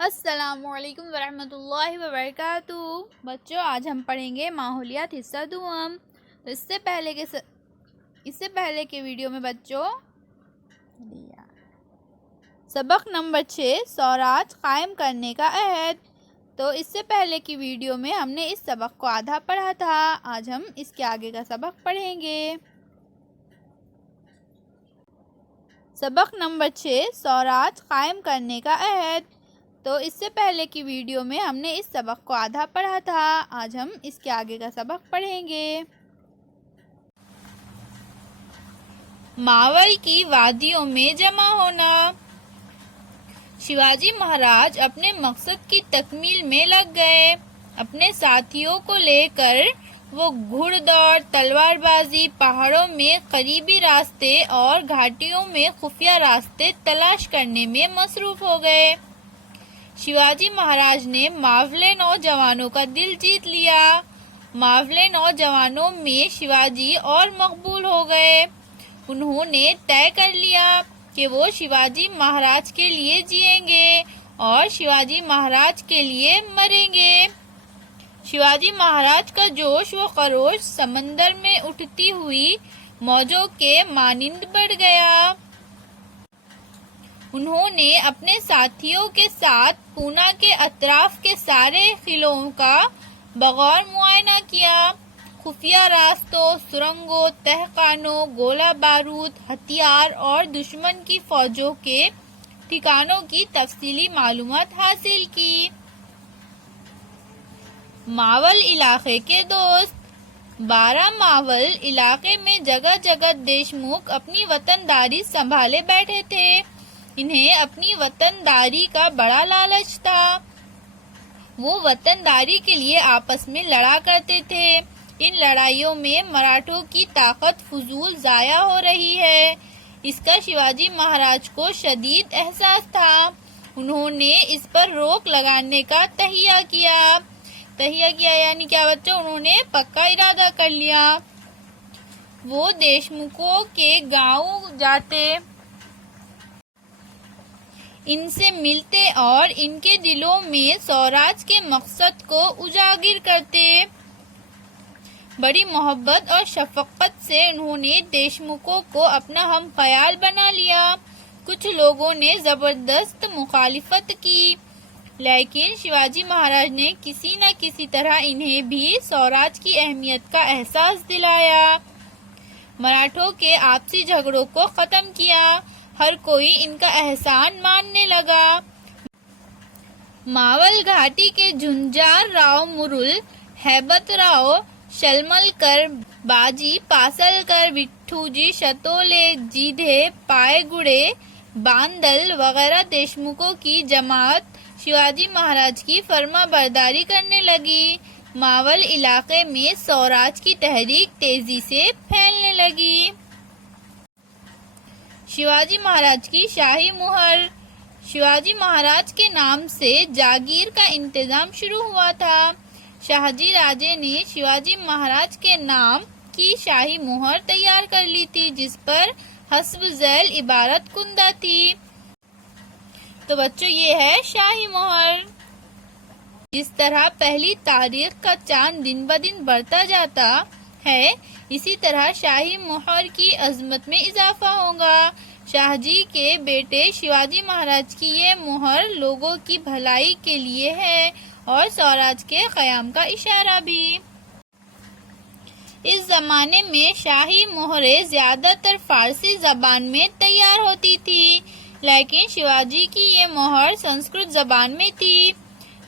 السلام علیکم ورحمۃ اللہ وبرکاتہ۔ بچوں، آج ہم پڑھیں گے ماحولیات حصہ دوم۔ تو اس سے پہلے کے ویڈیو میں بچوں سبق نمبر 6 سوراج قائم کرنے کا عہد، تو اس سے پہلے کی ویڈیو میں ہم نے اس سبق کو آدھا پڑھا تھا۔ آج ہم اس کے آگے کا سبق پڑھیں گے۔ سبق نمبر 6 سوراج قائم کرنے کا عہد، تو اس سے پہلے کی ویڈیو میں ہم نے اس سبق کو آدھا پڑھا تھا۔ آج ہم اس کے آگے کا سبق پڑھیں گے۔ ماول کی وادیوں میں جمع ہونا۔ شیواجی مہاراج اپنے مقصد کی تکمیل میں لگ گئے۔ اپنے ساتھیوں کو لے کر وہ گھڑ دوڑ، تلوار بازی، پہاڑوں میں قریبی راستے اور گھاٹیوں میں خفیہ راستے تلاش کرنے میں مصروف ہو گئے۔ شیواجی مہاراج نے ماولے نوجوانوں کا دل جیت لیا۔ ماولے نوجوانوں میں شیواجی اور مقبول ہو گئے۔ انہوں نے طے کر لیا کہ وہ شیواجی مہاراج کے لیے جئیں گے اور شیواجی مہاراج کے لیے مریں گے۔ شیواجی مہاراج کا جوش و خروش سمندر میں اٹھتی ہوئی موجوں کے مانند بڑھ گیا۔ انہوں نے اپنے ساتھیوں کے ساتھ پونا کے اطراف کے سارے قلعوں کا بغور معائنہ کیا۔ خفیہ راستوں، سرنگوں، تہخانوں، گولہ بارود، ہتھیار اور دشمن کی فوجوں کے ٹھکانوں کی تفصیلی معلومات حاصل کی۔ ماول علاقے کے دوست۔ 12 ماول علاقے میں جگہ جگہ دیشمکھ اپنی وطنداری سنبھالے بیٹھے تھے۔ انہیں اپنی وطنداری کا بڑا لالچ تھا۔ وہ وطنداری کے لیے آپس میں لڑا کرتے تھے۔ ان لڑائیوں میں مراٹھوں کی طاقت فضول ضائع ہو رہی ہے، اس کا شیواجی مہاراج کو شدید احساس تھا۔ انہوں نے اس پر روک لگانے کا تہیہ کیا یعنی کیا بچوں؟ انہوں نے پکا ارادہ کر لیا۔ وہ دیشمکھوں کے گاؤں جاتے، ان سے ملتے اور ان کے دلوں میں سوراج کے مقصد کو اجاگر کرتے۔ بڑی محبت اور شفقت سے انہوں نے دیشمکھوں کو اپنا ہم خیال بنا لیا۔ کچھ لوگوں نے زبردست مخالفت کی، لیکن شیواجی مہاراج نے کسی نہ کسی طرح انہیں بھی سوراج کی اہمیت کا احساس دلایا۔ مراٹھوں کے آپسی جھگڑوں کو ختم کیا۔ ہر کوئی ان کا احسان ماننے لگا۔ ماول گھاٹی کے جھنجھار راؤ مرل، ہیبت راؤ شلملکر، باجی پاسلکر، وٹھوجی شتولے، جیدھے پائے گوڑے، باندل وغیرہ دیشمکھوں کی جماعت شیواجی مہاراج کی فرما برداری کرنے لگی۔ ماول علاقے میں سوراج کی تحریک تیزی سے پھیلنے لگی۔ شیواجی مہاراج کی شاہی مہر۔ شیواجی مہاراج کے نام سے جاگیر کا انتظام شروع ہوا تھا۔ شاہجی راجے نے شیواجی مہاراج کے نام کی شاہی مہر تیار کر لی تھی، جس پر حسب ذیل عبارت کندہ تھی۔ تو بچوں، یہ ہے شاہی مہر۔ جس طرح پہلی تاریخ کا چاند دن بدن بڑھتا جاتا ہے، اسی طرح شاہی مہر کی عظمت میں اضافہ ہوگا۔ شاہ جی کے بیٹے شیواجی مہاراج کی یہ مہر لوگوں کی بھلائی کے لیے ہے اور سوراج کے قیام کا اشارہ بھی۔ اس زمانے میں شاہی مہریں زیادہ تر فارسی زبان میں تیار ہوتی تھی، لیکن شیواجی کی یہ مہر سنسکرت زبان میں تھی۔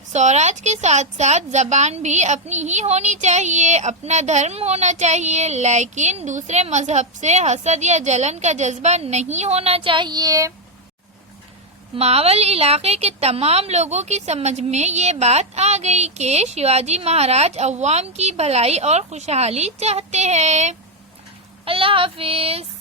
سوراج کے ساتھ ساتھ زبان بھی اپنی ہی ہونی چاہیے، اپنا دھرم ہونا چاہیے، لیکن دوسرے مذہب سے حسد یا جلن کا جذبہ نہیں ہونا چاہیے۔ ماول علاقے کے تمام لوگوں کی سمجھ میں یہ بات آ گئی کہ شیواجی مہاراج عوام کی بھلائی اور خوشحالی چاہتے ہیں۔ اللہ حافظ۔